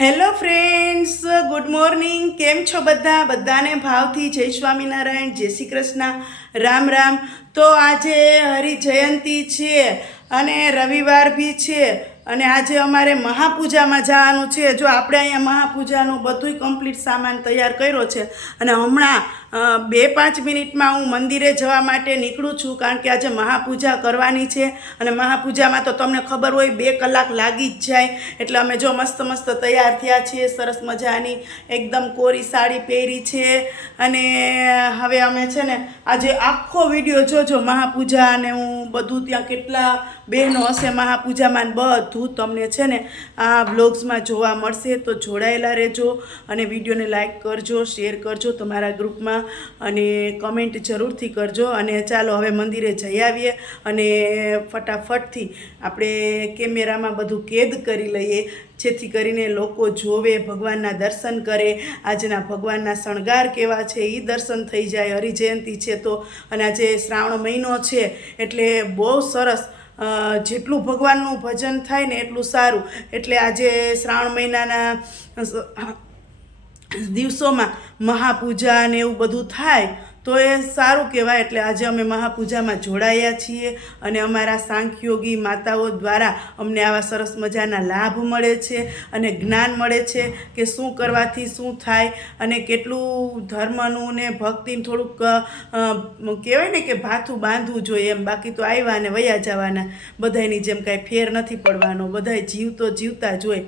Hello friends good morning કેમ છો બધા? બધાને ભાવથી જય સ્વામિનારાયણ, જય શ્રી કૃષ્ણ. રામ રામ. તો આજે હરિજયંતી છે અને રવિવાર બી છે. અને આજે અમારે મહાપૂજામાં જવાનું છે. જો આપણે અહીંયા મહાપૂજાનું બધુંય કમ્પ્લીટ સામાન તૈયાર કર્યો છે અને હમણાં બે પાંચ મિનિટમાં હું મંદિરે જવા માટે નીકળું છું કારણ કે આજે મહાપૂજા કરવાની છે અને મહાપૂજામાં તો તમને ખબર હોય બે કલાક લાગી જ જાય. એટલે અમે જો મસ્ત મસ્ત તૈયાર થયા છીએ, સરસ મજાની એકદમ કોરી સાડી પહેરી છે અને હવે અમે છે ને આજે આખો વીડિયો જોજો મહાપૂજા અને હું બધું ત્યાં કેટલા બહેનો હશે, મહાપૂજામાં બધું તમને છે ને આ વ્લોગ્સમાં જોવા મળશે. તો જોડાયેલા રહેજો અને વિડીયોને લાઇક કરજો, શેર કરજો તમારા ગ્રુપમાં અને કમેન્ટ જરૂરથી કરજો. અને ચાલો હવે મંદિરે જઈ આવીએ અને ફટાફટથી આપણે કેમેરામાં બધું કેદ કરી લઈએ, જેથી કરીને લોકો જોવે, ભગવાનના દર્શન કરે. આજના ભગવાનના શણગાર કેવા છે એ દર્શન થઈ જાય, હરિજયંતી છે તો. અને આજે શ્રાવણ મહિનો છે, એટલે બહુ સરસ જેટલું ભગવાનનું ભજન થાય ને એટલું સારું. એટલે આજે શ્રાવણ મહિનાના દિવસોમાં મહાપૂજા ને એવું બધું થાય તો એ સારું કહેવાય એટલે આજે અમે મહાપૂજામાં જોડાયા છીએ અને અમારા સાંખ્યોગી માતાઓ દ્વારા અમને આવા સરસ મજાના લાભ મળે છે અને જ્ઞાન મળે છે કે શું કરવાથી શું થાય અને કેટલું ધર્મનું ને ભક્તિનું થોડુંક કહેવાય ને કે ભાથું બાંધવું જોઈએ એમ. બાકી તો આવ્યા ને વયા જવાના. બધાની જેમ કાંઈ ફેર નથી પડવાનો. બધાય જીવતો જીવતા જ હોય.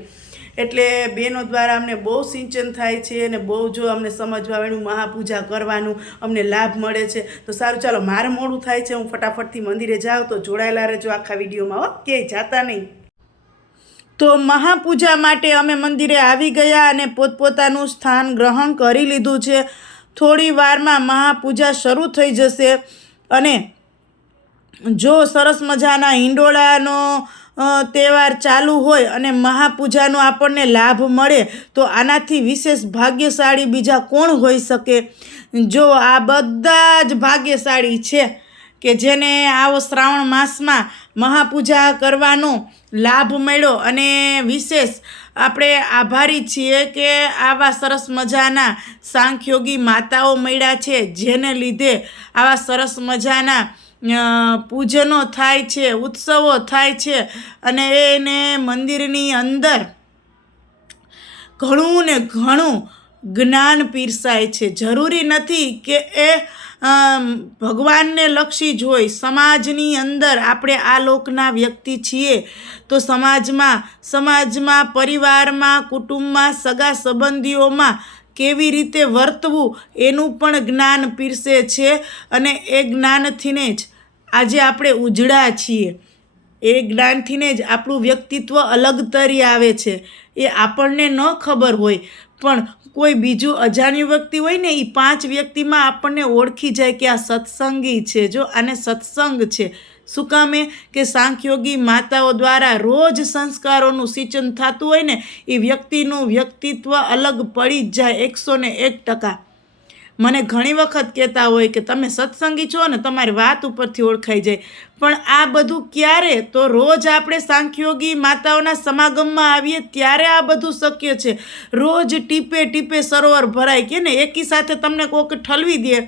એટલે બહેનો દ્વારા અમને બહુ સિંચન થાય છે અને બહુ જો અમને સમજવા એનું મહાપૂજા કરવાનું અમને લાભ મળે છે. તો સારું, ચાલો મારે મોડું થાય છે, હું ફટાફટથી મંદિરે જાઉં. તો જોડાયેલા રહેજો આખા વિડીયોમાં ક્યાંય જાતા નહીં. તો મહાપૂજા માટે અમે મંદિરે આવી ગયા અને પોતપોતાનું સ્થાન ગ્રહણ કરી લીધું છે. થોડી વારમાં મહાપૂજા શરૂ થઈ જશે અને જો સરસ મજાના હિંડોળાનો તહેવાર ચાલુ હોય અને મહાપૂજાનો આપણને લાભ મળે, તો આનાથી વિશેષ ભાગ્યશાળી બીજા કોણ હોઈ શકે? જો આ બધા જ ભાગ્યશાળી છે કે જેને આવો શ્રાવણ માસમાં મહાપૂજા કરવાનો લાભ મળ્યો અને વિશેષ આપણે આભારી છીએ કે આવા સરસ મજાના સાંખ્યોગી માતાઓ મળ્યા છે, જેને લીધે આવા સરસ મજાના પૂજનો થાય છે, ઉત્સવો થાય છે અને એને મંદિરની અંદર ઘણું ને ઘણું જ્ઞાન પીરસાય છે. જરૂરી નથી કે એ ભગવાનને લક્ષી જ હોય. સમાજની અંદર આપણે આ લોકના વ્યક્તિ છીએ તો સમાજમાં સમાજમાં, પરિવારમાં, કુટુંબમાં, સગા સંબંધીઓમાં કેવી રીતે વર્તવું એનું પણ જ્ઞાન પીરસે છે અને એ જ્ઞાનથીને જ આજે આપણે ઉજળા છીએ. એ જ્ઞાનથીને જ આપણું વ્યક્તિત્વ અલગ તરી આવે છે. એ આપણને ન ખબર હોય પણ કોઈ બીજું અજાણ્યું વ્યક્તિ હોય ને એ પાંચ વ્યક્તિમાં આપણને ઓળખી જાય કે આ સત્સંગી છે. જો આને સત્સંગ છે, શું કામે? કે સાંખ્યોગી માતાઓ દ્વારા રોજ સંસ્કારોનું સિંચન થતું હોય ને એ વ્યક્તિનું વ્યક્તિત્વ અલગ પડી જ જાય એકસો ને એક ટકા. મને ઘણી વખત કહેતા હોય કે તમે સત્સંગી છો ને તમારી વાત ઉપરથી ઓળખાઈ જાય. પણ આ બધું ક્યારે? તો રોજ આપણે સાંખ્યોગી માતાઓના સમાગમમાં આવીએ ત્યારે આ બધું શક્ય છે. રોજ ટીપે ટીપે સરોવર ભરાય કે ને, એકી સાથે તમને કોઈક ઠલવી દે,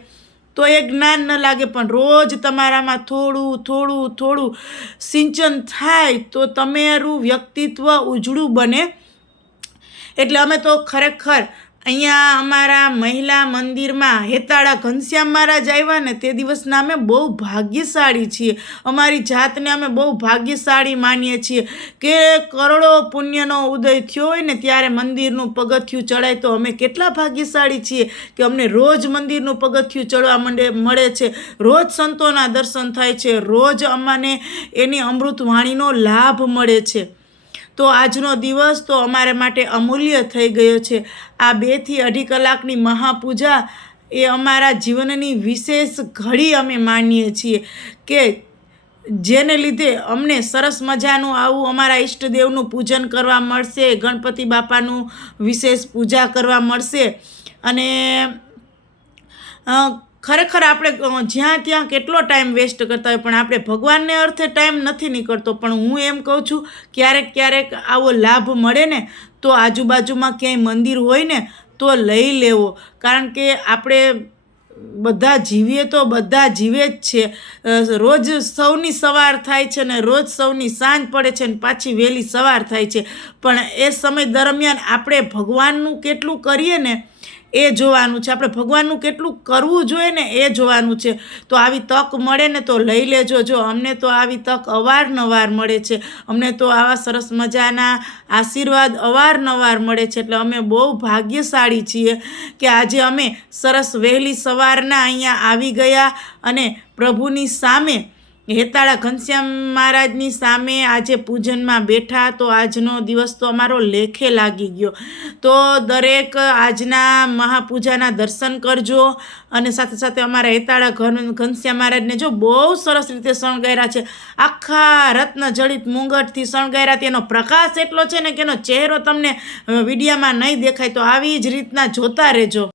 તો એ જ્ઞાન ન લાગે. પણ રોજ તમારામાં થોડું થોડું થોડું સિંચન થાય તો તમારું વ્યક્તિત્વ ઉજળું બને. એટલે અમે તો ખરેખર અહીંયા અમારા મહિલા મંદિરમાં હેતાળા ઘનશ્યામ મહારાજ આવ્યા ને તે દિવસના અમે બહુ ભાગ્યશાળી છીએ. અમારી જાતને અમે બહુ ભાગ્યશાળી માનીએ છીએ કે કરોડો પુણ્યનો ઉદય થયો હોય ને ત્યારે મંદિરનું પગથિયું ચડાય તો અમે કેટલા ભાગ્યશાળી છીએ કે અમને રોજ મંદિરનું પગથિયું ચડવા માંડે, મળે છે. રોજ સંતોના દર્શન થાય છે. રોજ અમને એની અમૃત વાણીનો લાભ મળે છે. તો આજનો દિવસ તો અમારે માટે અમૂલ્ય થઈ ગયો છે. આ બેથી અઢી કલાકની મહાપૂજા એ અમારા જીવનની વિશેષ ઘડી અમે માનીએ છીએ કે જેને લીધે અમને સરસ મજાનું આવું અમારા ઈષ્ટદેવનું પૂજન કરવા મળશે, ગણપતિ બાપાનું વિશેષ પૂજા કરવા મળશે અને ખરેખર આપણે જ્યાં ત્યાં કેટલો ટાઈમ વેસ્ટ કરતા હોય, પણ આપણે ભગવાનને અર્થે ટાઈમ નથી નીકળતો. પણ હું એમ કહું છું, ક્યારેક ક્યારેક આવો લાભ મળે ને, તો આજુબાજુમાં ક્યાંય મંદિર હોય ને, તો લઈ લેવો. કારણ કે આપણે બધા જીવીએ તો બધા જીવે જ છે. રોજ સૌની સવાર થાય છે ને, રોજ સૌની સાંજ પડે છે ને, પાછી વહેલી સવાર થાય છે. પણ એ સમય દરમિયાન આપણે ભગવાનનું કેટલું કરીએ ને એ જોવાનું છે. આપણે ભગવાનનું કેટલું કરવું જોઈએ ને એ જોવાનું છે. તો આવી તક મળે ને તો લઈ લેજો. જો અમને તો આવી તક અવારનવાર મળે છે. અમને તો આવા સરસ મજાના આશીર્વાદ અવારનવાર મળે છે. એટલે અમે બહુ ભાગ્યશાળી છીએ કે આજે અમે સરસ વહેલી સવારના અહીંયા આવી ગયા અને પ્રભુની સામે હેતાળા ઘનશ્યામ મહારાજની સામે આજે પૂજનમાં બેઠા, તો આજનો દિવસ તો અમારો લેખે લાગી ગયો. તો દરેક આજના મહાપૂજાના દર્શન કરજો અને સાથે સાથે અમારા હેતાળા ઘન, ઘનશ્યામ મહારાજને જો બહુ સરસ રીતે શણગાર્યા છે. આખા રત્ન જડિત મુંગટથી શણગાર્યા તેનો પ્રકાશ એટલો છે ને કે એનો ચહેરો તમને વિડીયામાં નહીં દેખાય, તો આવી જ રીતના જોતા રહેજો.